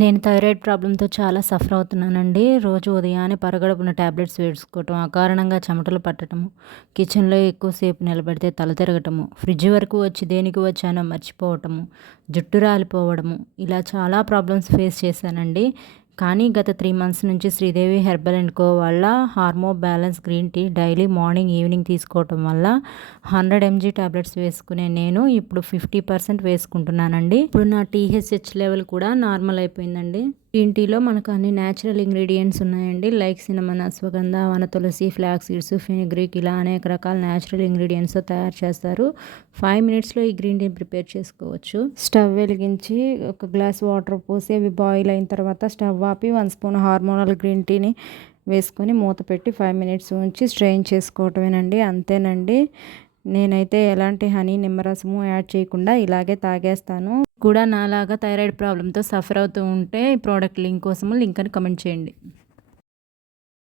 నేను థైరాయిడ్ ప్రాబ్లంతో చాలా సఫర్ అవుతున్నానండి. రోజు ఉదయాన్నే పరగడుపున ట్యాబ్లెట్స్ వేసుకోవటం అకారణంగా చెమటలు పట్టడము కిచెన్లో ఎక్కువసేపు నిలబడితే తల తిరగటము ఫ్రిడ్జ్ వరకు వచ్చి దేనికి వచ్చానో మర్చిపోవటము జుట్టు రాలిపోవడము ఇలా చాలా ప్రాబ్లమ్స్ ఫేస్ చేశానండి. కానీ గత త్రీ మంత్స్ నుంచి శ్రీదేవి హెర్బల్ అండ్ కో వల్ల hormone balance green tea daily morning evening తీసుకోవటం వల్ల హండ్రెడ్ ఎంజీ టాబ్లెట్స్ వేసుకునే నేను ఇప్పుడు ఫిఫ్టీ పర్సెంట్ వేసుకుంటున్నానండి. ఇప్పుడు నా టీహెచ్హెచ్ లెవెల్ కూడా నార్మల్ అయిపోయిందండి. గ్రీన్ టీలో మనకు అన్ని న్యాచురల్ ఇంగ్రీడియంట్స్ ఉన్నాయండి. లైక్ సినమన్ అశ్వగంధ వన తులసి ఫ్లాక్ సీడ్స్ ఫెనిగ్రీక్ ఇలా అనేక రకాల న్యాచురల్ ఇంగ్రీడియంట్స్తో తయారు చేస్తారు. ఫైవ్ మినిట్స్లో ఈ గ్రీన్ టీ ప్రిపేర్ చేసుకోవచ్చు. స్టవ్ వెలిగించి ఒక గ్లాస్ వాటర్ పోసి అవి బాయిల్ అయిన తర్వాత స్టవ్ ఆపి వన్ స్పూన్ హార్మోనల్ గ్రీన్ టీని వేసుకొని మూత పెట్టి ఫైవ్ మినిట్స్ ఉంచి స్ట్రెయిన్ చేసుకోవటమేనండి. అంతేనండి. నేనైతే ఎలాంటి హనీ నిమ్మరసము యాడ్ చేయకుండా ఇలాగే తాగేస్తాను. కూడా నాలాగా థైరాయిడ్ ప్రాబ్లంతో సఫర్ అవుతూ ఉంటే ఈ ప్రోడక్ట్ లింక్ కోసము లింక్ అని కమెంట్ చేయండి.